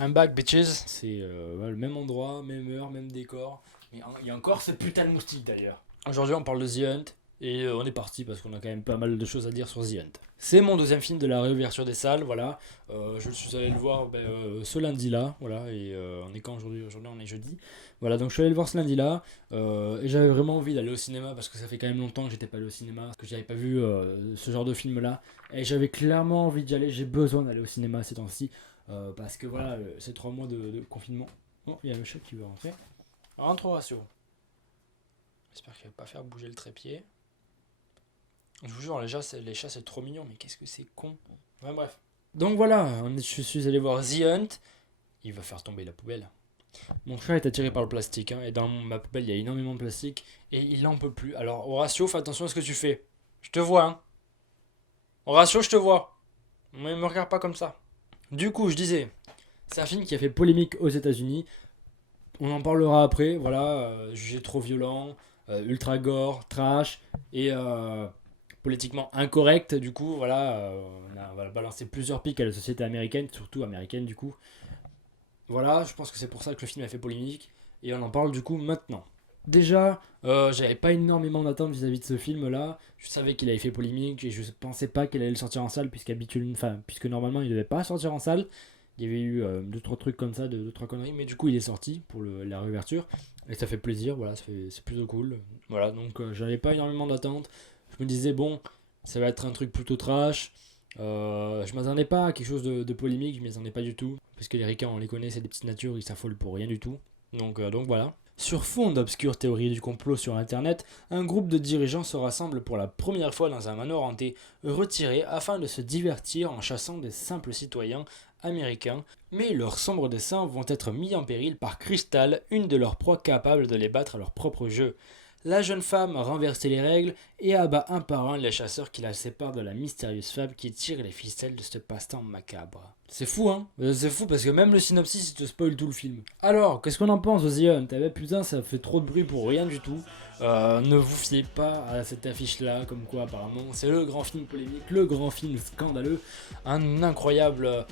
I'm back, bitches. C'est le même endroit, même heure, même décor. Mais il y a encore ce putain de moustique d'ailleurs. Aujourd'hui, on parle de The Hunt. Et on est parti parce qu'on a quand même pas mal de choses à dire sur The Hunt. C'est mon deuxième film de la réouverture des salles, voilà. Je suis allé le voir ce lundi-là, voilà. Et on est quand aujourd'hui? Aujourd'hui, on est jeudi. Voilà, donc je suis allé le voir ce lundi-là. Et j'avais vraiment envie d'aller au cinéma parce que ça fait quand même longtemps que j'étais pas allé au cinéma, parce que j'avais pas vu ce genre de film-là. Et j'avais clairement envie d'y aller. J'ai besoin d'aller au cinéma ces temps-ci. Parce que voilà, ces 3 mois de confinement. Oh, il y a le chat qui veut rentrer. Rentre au ratio. J'espère qu'il va pas faire bouger le trépied. Je vous jure, les chats c'est trop mignon, mais qu'est-ce que c'est con. Enfin bref. Donc voilà, je suis allé voir The Hunt. Il va faire tomber la poubelle. Mon chat est attiré par le plastique, hein, et dans ma poubelle il y a énormément de plastique, et il n'en peut plus. Alors Horatio, fais attention à ce que tu fais. Je te vois, hein. Horatio, je te vois. Mais me regarde pas comme ça. Du coup, je disais, c'est un film qui a fait polémique aux États-Unis. On en parlera après, voilà, jugé trop violent, ultra gore, trash, et politiquement incorrect. Du coup, voilà, on va balancer plusieurs pics à la société américaine, surtout américaine du coup. Voilà, je pense que c'est pour ça que le film a fait polémique, et on en parle du coup maintenant. Déjà, j'avais pas énormément d'attentes vis-à-vis de ce film-là. Je savais qu'il avait fait polémique et je pensais pas qu'il allait le sortir en salle, puisque normalement il devait pas sortir en salle. Il y avait eu 2-3 trucs comme ça, 2-3 conneries, mais du coup il est sorti pour la réouverture. Et ça fait plaisir, voilà, c'est plutôt cool. Voilà, donc j'avais pas énormément d'attentes. Je me disais, bon, ça va être un truc plutôt trash. Je m'attendais pas à quelque chose de polémique, je m'y attendais pas du tout. Parce que les ricains, on les connaît, c'est des petites natures, ils s'affolent pour rien du tout. Donc voilà. Sur fond d'obscures théories du complot sur internet, un groupe de dirigeants se rassemble pour la première fois dans un manoir hanté retiré afin de se divertir en chassant des simples citoyens américains, mais leurs sombres desseins vont être mis en péril par Crystal, une de leurs proies capables de les battre à leur propre jeu. La jeune femme renverse les règles et abat un par un les chasseurs qui la séparent de la mystérieuse femme qui tire les ficelles de ce passe-temps macabre. C'est fou, hein? C'est fou parce que même le synopsis il te spoil tout le film. Alors, qu'est-ce qu'on en pense, The Hunt? Eh ben putain, ça fait trop de bruit pour rien du tout. Ne vous fiez pas à cette affiche-là, comme quoi apparemment c'est le grand film polémique, le grand film scandaleux, une incroyable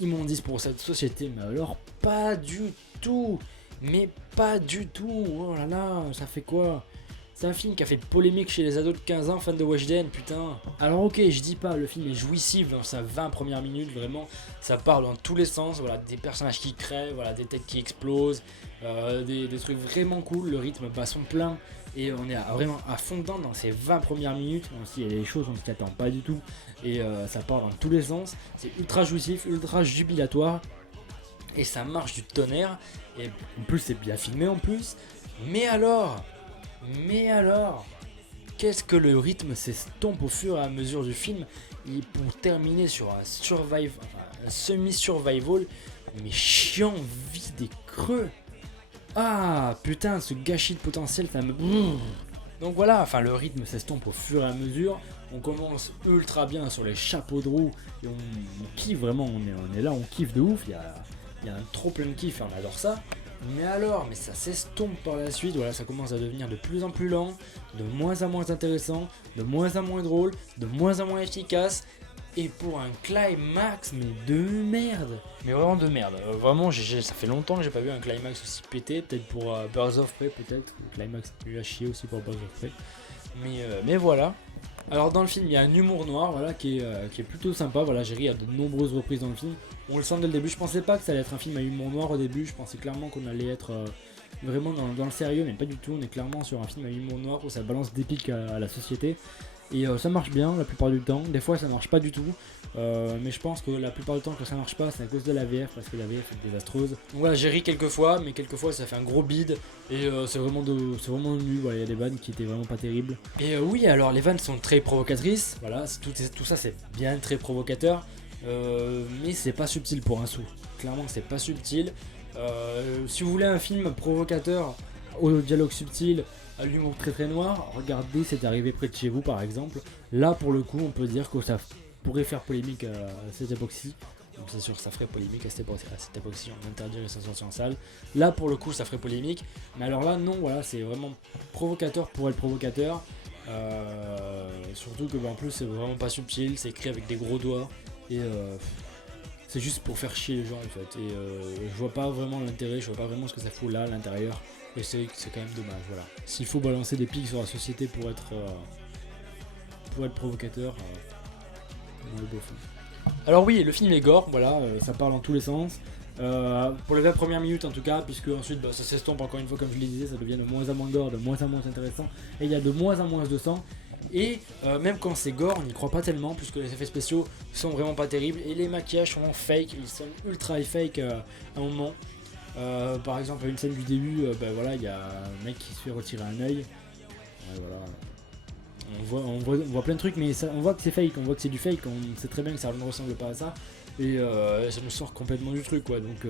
immondice pour cette société, mais alors pas du tout. Mais pas du tout. Oh là là, ça fait quoi? C'est un film qui a fait polémique chez les ados de 15 ans fans de Weshden, putain. Alors ok, je dis pas, le film est jouissif dans sa 20 premières minutes, vraiment. Ça part dans tous les sens, voilà, des personnages qui crèvent, voilà, des têtes qui explosent, des trucs vraiment cool, le rythme bat son plein. Et on est vraiment à fond dedans dans ces 20 premières minutes, même s'il y a des choses on ne s'y attend pas du tout. Et ça part dans tous les sens, c'est ultra jouissif, ultra jubilatoire. Et ça marche du tonnerre. Et en plus, c'est bien filmé en plus. Mais alors, qu'est-ce que le rythme s'estompe au fur et à mesure du film. Et pour terminer sur un semi-survival, mais chiant, vide et creux. Ah putain, ce gâchis de potentiel, ça me. Donc voilà, enfin le rythme s'estompe au fur et à mesure. On commence ultra bien sur les chapeaux de roue et on kiffe vraiment. On est là, on kiffe de ouf. Il y a un trop plein de kiff, on adore ça. Mais ça s'estompe par la suite, voilà, ça commence à devenir de plus en plus lent, de moins en moins intéressant, de moins en moins drôle, de moins en moins efficace, et pour un climax, mais de merde. Mais vraiment de merde, vraiment, ça fait longtemps que j'ai pas vu un climax aussi pété, peut-être pour Birds of Prey, peut-être, le climax nul à chier aussi pour Birds of Prey. Mais voilà. Alors dans le film, il y a un humour noir, voilà, qui est plutôt sympa. Voilà, j'ai ri à de nombreuses reprises dans le film. On le sent dès le début. Je pensais pas que ça allait être un film à humour noir au début. Je pensais clairement qu'on allait être vraiment dans le sérieux, mais pas du tout. On est clairement sur un film à humour noir où ça balance d'épique à la société. Et ça marche bien la plupart du temps. Des fois, ça marche pas du tout. Mais je pense que la plupart du temps, quand ça marche pas, c'est à cause de la VF, parce que la VF est désastreuse. Donc voilà, j'ai ri quelques fois, mais quelques fois ça fait un gros bide. Et c'est vraiment nul. Voilà, il y a des vannes qui étaient vraiment pas terribles. Et oui, alors les vannes sont très provocatrices. Voilà, tout ça c'est bien très provocateur. Mais c'est pas subtil pour un sou. Clairement, c'est pas subtil. Si vous voulez un film provocateur au dialogue subtil, à l'humour très très noir, regardez C'est arrivé près de chez vous par exemple. Là pour le coup on peut dire que ça pourrait faire polémique à cette époque-ci. Donc c'est sûr que ça ferait polémique à cette époque-ci, on interdirait sa sortie en salle. Là pour le coup ça ferait polémique. Mais alors là non, voilà, c'est vraiment provocateur pour être provocateur. Surtout que en plus c'est vraiment pas subtil, c'est écrit avec des gros doigts. Et c'est juste pour faire chier les gens en fait. Et je vois pas vraiment l'intérêt, je vois pas vraiment ce que ça fout là à l'intérieur. Et c'est quand même dommage, voilà. S'il faut balancer des pics sur la société pour être provocateur, on le beau fond. Alors oui, le film est gore, voilà, ça parle dans tous les sens. Pour les 20 premières minutes en tout cas, puisque ensuite ça s'estompe encore une fois comme je le disais, ça devient de moins en moins gore, de moins en moins intéressant, et il y a de moins en moins de sang. Et même quand c'est gore, on n'y croit pas tellement, puisque les effets spéciaux sont vraiment pas terribles, et les maquillages sont fake, ils sont ultra fake à un moment. Par exemple, à une scène du début, voilà, il y a un mec qui se fait retirer un œil. Voilà. On voit plein de trucs, mais ça, on voit que c'est fake, on voit que c'est du fake, on sait très bien que ça ne ressemble pas à ça. Et ça nous sort complètement du truc, quoi. Donc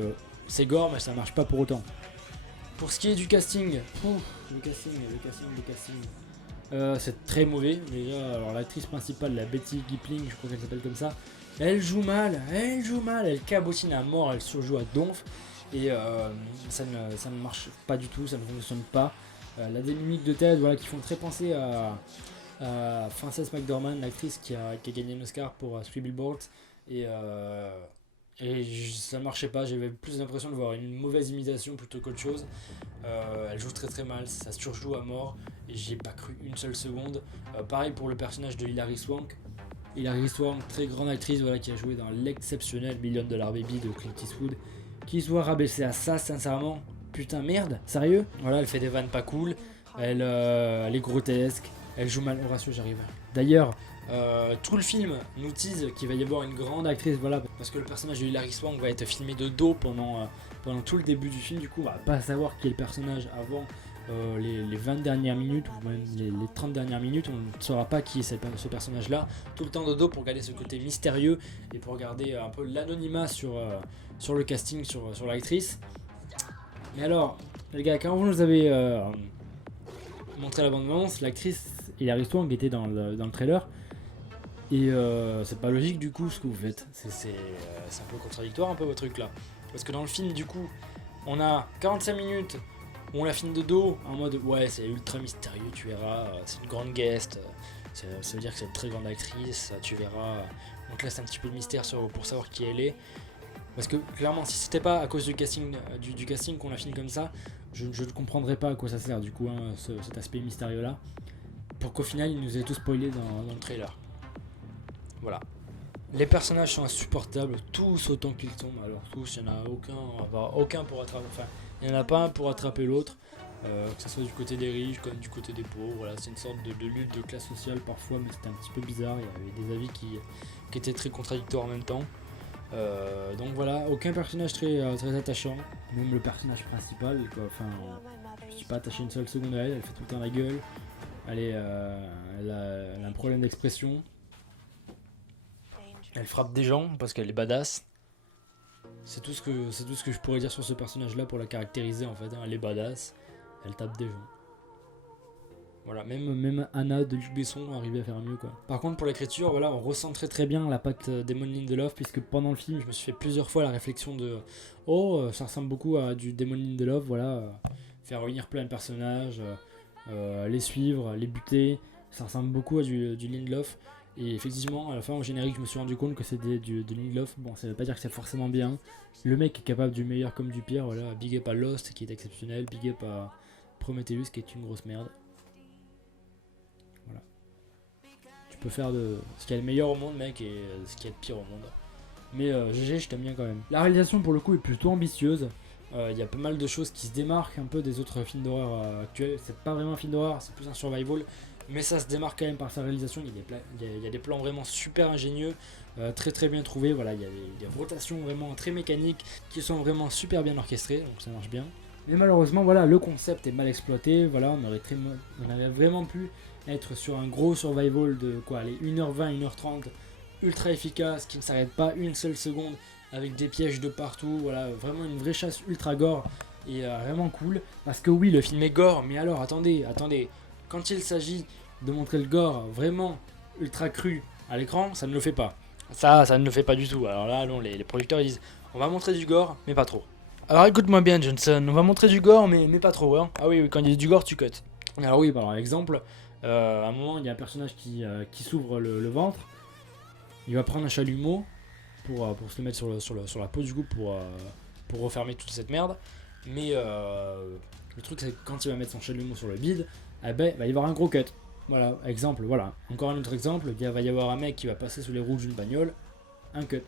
c'est gore, mais ça marche pas pour autant. Pour ce qui est du casting, le casting. C'est très mauvais. Déjà, alors l'actrice principale, la Betty Gipling, je crois qu'elle s'appelle comme ça, elle joue mal, elle cabotine à mort, elle surjoue à donf. Et ça ne marche pas du tout, ça ne fonctionne pas. Elle a des mimiques de tête, voilà, qui font très penser à Frances McDormand, l'actrice qui a gagné un Oscar pour Three Billboards. Et ça ne marchait pas, j'avais plus l'impression de voir une mauvaise imitation plutôt qu'autre chose. Elle joue très très mal, ça surjoue à mort, et j'y ai pas cru une seule seconde. Pareil pour le personnage de Hilary Swank. Hilary Swank, très grande actrice, voilà, qui a joué dans l'exceptionnel $1 Million Baby de Clint Eastwood. Qui soit rabaissée à ça, sincèrement, putain merde, sérieux. Voilà, elle fait des vannes pas cool, elle est grotesque, elle joue mal. Horatio, j'arrive. D'ailleurs, tout le film nous tease qu'il va y avoir une grande actrice, voilà, parce que le personnage de Hilary Swank va être filmé de dos pendant tout le début du film. Du coup, on va pas savoir qui est le personnage avant les 20 dernières minutes, ou même les 30 dernières minutes. On ne saura pas qui est ce personnage-là. Tout le temps de dos pour garder ce côté mystérieux et pour garder un peu l'anonymat sur le casting, sur l'actrice. Mais alors, les gars, quand vous nous avez montré la bande-annonce, l'actrice Hilary Swank était dans le trailer. Et c'est pas logique du coup ce que vous faites. C'est un peu contradictoire un peu votre truc là. Parce que dans le film du coup, on a 45 minutes où on la filme de dos en mode ouais c'est ultra mystérieux, tu verras, c'est une grande guest, ça veut dire que c'est une très grande actrice, tu verras, on te laisse un petit peu de mystère pour savoir qui elle est. Parce que clairement si c'était pas à cause du casting qu'on la filme comme ça, je ne comprendrais pas à quoi ça sert du coup cet aspect mystérieux là. Pour qu'au final il nous ait tout spoilé dans le trailer. Voilà. Les personnages sont insupportables, tous autant qu'ils tombent. Alors tous, il n'y en a aucun pour attraper. Enfin, il n'y en a pas un pour attraper l'autre. Que ce soit du côté des riches comme du côté des pauvres. Voilà, c'est une sorte de lutte de classe sociale parfois, mais c'était un petit peu bizarre. Il y avait des avis qui étaient très contradictoires en même temps. Donc voilà, aucun personnage très attachant. Même le personnage principal, quoi. Enfin, je suis pas attaché une seule seconde à elle. Elle fait tout le temps la gueule. Elle a un problème d'expression. Elle frappe des gens parce qu'elle est badass. C'est tout ce que je pourrais dire sur ce personnage là pour la caractériser en fait. Elle est badass, elle tape des gens. Voilà, même Anna de Luc Besson arrivait à faire mieux quoi. Par contre pour l'écriture, voilà, on ressent très bien la patte Damon Lindelof, puisque pendant le film je me suis fait plusieurs fois la réflexion de ça ressemble beaucoup à du Damon Lindelof, voilà, faire revenir plein de personnages, les suivre, les buter, ça ressemble beaucoup à du Lindelof. Et effectivement, à la fin, au générique, je me suis rendu compte que c'était de Lindelof. Bon, ça veut pas dire que c'est forcément bien. Le mec est capable du meilleur comme du pire. Voilà, big up à Lost qui est exceptionnel. Big up à Prometheus qui est une grosse merde. Voilà. Tu peux faire de ce qu'il y a de meilleur au monde, mec, et ce qu'il y a de pire au monde. Mais GG, je t'aime bien quand même. La réalisation, pour le coup, est plutôt ambitieuse. Il y a pas mal de choses qui se démarquent un peu des autres films d'horreur actuels. C'est pas vraiment un film d'horreur, c'est plus un survival. Mais ça se démarque quand même par sa réalisation. Il y a des plans vraiment super ingénieux, très très bien trouvés. Voilà, il y a des rotations vraiment très mécaniques qui sont vraiment super bien orchestrées, donc ça marche bien. Mais malheureusement, voilà, le concept est mal exploité. Voilà, on aurait vraiment pu être sur un gros survival de quoi, les 1h20, 1h30, ultra efficace, qui ne s'arrête pas une seule seconde, avec des pièges de partout. Voilà, vraiment une vraie chasse ultra gore et vraiment cool. Parce que oui, le film est gore, mais alors attendez. Quand il s'agit de montrer le gore vraiment ultra cru à l'écran, ça ne le fait pas. Ça ne le fait pas du tout. Alors là, non, les producteurs ils disent on va montrer du gore, mais pas trop. Alors écoute-moi bien, Johnson, on va montrer du gore, mais pas trop. Hein. Ah oui, quand il y a du gore, tu cut. Alors oui, par exemple, à un moment, il y a un personnage qui s'ouvre le ventre. Il va prendre un chalumeau pour se le mettre sur la peau du coup pour refermer toute cette merde. Mais le truc c'est que quand il va mettre son chalumeau sur le bide, eh ben, il va y avoir un gros cut. Voilà, exemple, voilà. Encore un autre exemple, il va y avoir un mec qui va passer sous les roues d'une bagnole, un cut.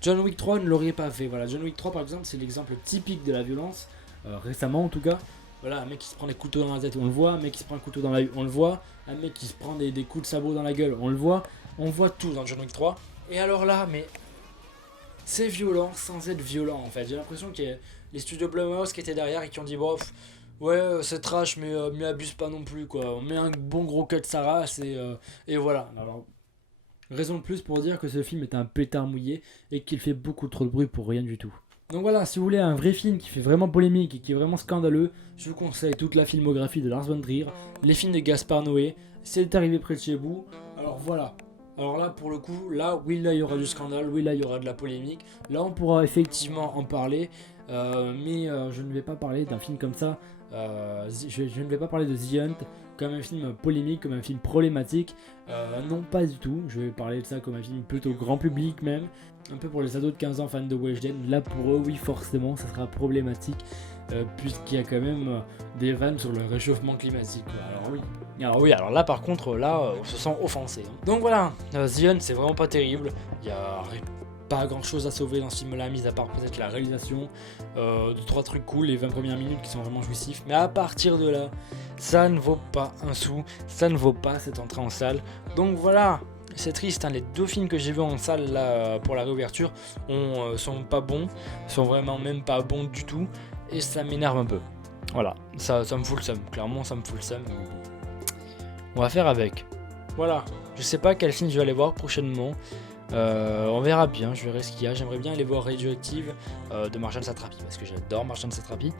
John Wick 3 ne l'aurait pas fait. Voilà, John Wick 3 par exemple, c'est l'exemple typique de la violence, récemment en tout cas. Voilà, un mec qui se prend des couteaux dans la tête, on le voit. Un mec qui se prend un couteau dans l'œil, on le voit. Un mec qui se prend des coups de sabot dans la gueule, on le voit. On voit tout dans John Wick 3. Et alors là, mais c'est violent sans être violent en fait. J'ai l'impression qu'il y a les studios Blumhouse qui étaient derrière et qui ont dit bof, ouais c'est trash mais abuse pas non plus quoi. On met un bon gros cut sa race et voilà. Alors, raison de plus pour dire que ce film est un pétard mouillé et qu'il fait beaucoup trop de bruit pour rien du tout. Donc voilà, si vous voulez un vrai film qui fait vraiment polémique et qui est vraiment scandaleux, je vous conseille toute la filmographie de Lars von Trier, les films de Gaspard Noé, C'est arrivé près de chez vous. Alors voilà. Alors là, pour le coup, là, oui, là, il y aura du scandale, oui, là, il y aura de la polémique. Là, on pourra effectivement en parler, mais je ne vais pas parler d'un film comme ça. Je ne vais pas parler de The Hunt comme un film polémique, comme un film problématique. Non, pas du tout. Je vais parler de ça comme un film plutôt grand public même. Un peu pour les ados de 15 ans fans de Weshden. Là, pour eux, oui, forcément, ça sera problématique. Puisqu'il y a quand même des vannes sur le réchauffement climatique. Alors oui, alors là par contre, là, on se sent offensé. Donc voilà, The Hunt, c'est vraiment pas terrible. Il y a pas grand chose à sauver dans ce film là, mis à part peut-être la réalisation, 2-3 trucs cool, les 20 premières minutes qui sont vraiment jouissifs, mais à partir de là, ça ne vaut pas un sou, ça ne vaut pas cette entrée en salle. Donc voilà, c'est triste, hein, les 2 films que j'ai vus en salle là, pour la réouverture sont pas bons, sont vraiment même pas bons du tout, et ça m'énerve un peu. Voilà, ça me fout le seum, clairement ça me fout le seum. On va faire avec. Voilà, je sais pas quel film je vais aller voir prochainement. On verra bien, je verrai ce qu'il y a. J'aimerais bien aller voir Radioactive de Marjane Satrapi parce que j'adore Marjane Satrapi.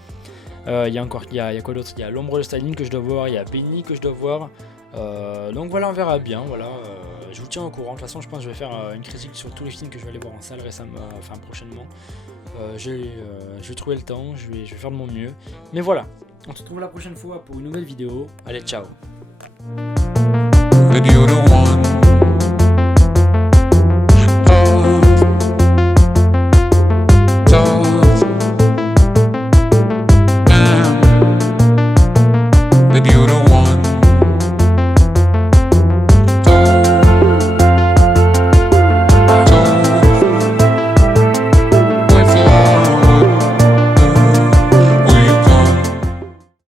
Il y a quoi d'autre? Il y a L'ombre de Staline que je dois voir, il y a Penny que je dois voir. Donc voilà, on verra bien. Voilà, je vous tiens au courant. De toute façon, je pense que je vais faire une critique sur tous les films que je vais aller voir en salle prochainement. Je vais trouver le temps, je vais faire de mon mieux. Mais voilà, on se retrouve la prochaine fois pour une nouvelle vidéo. Allez, ciao.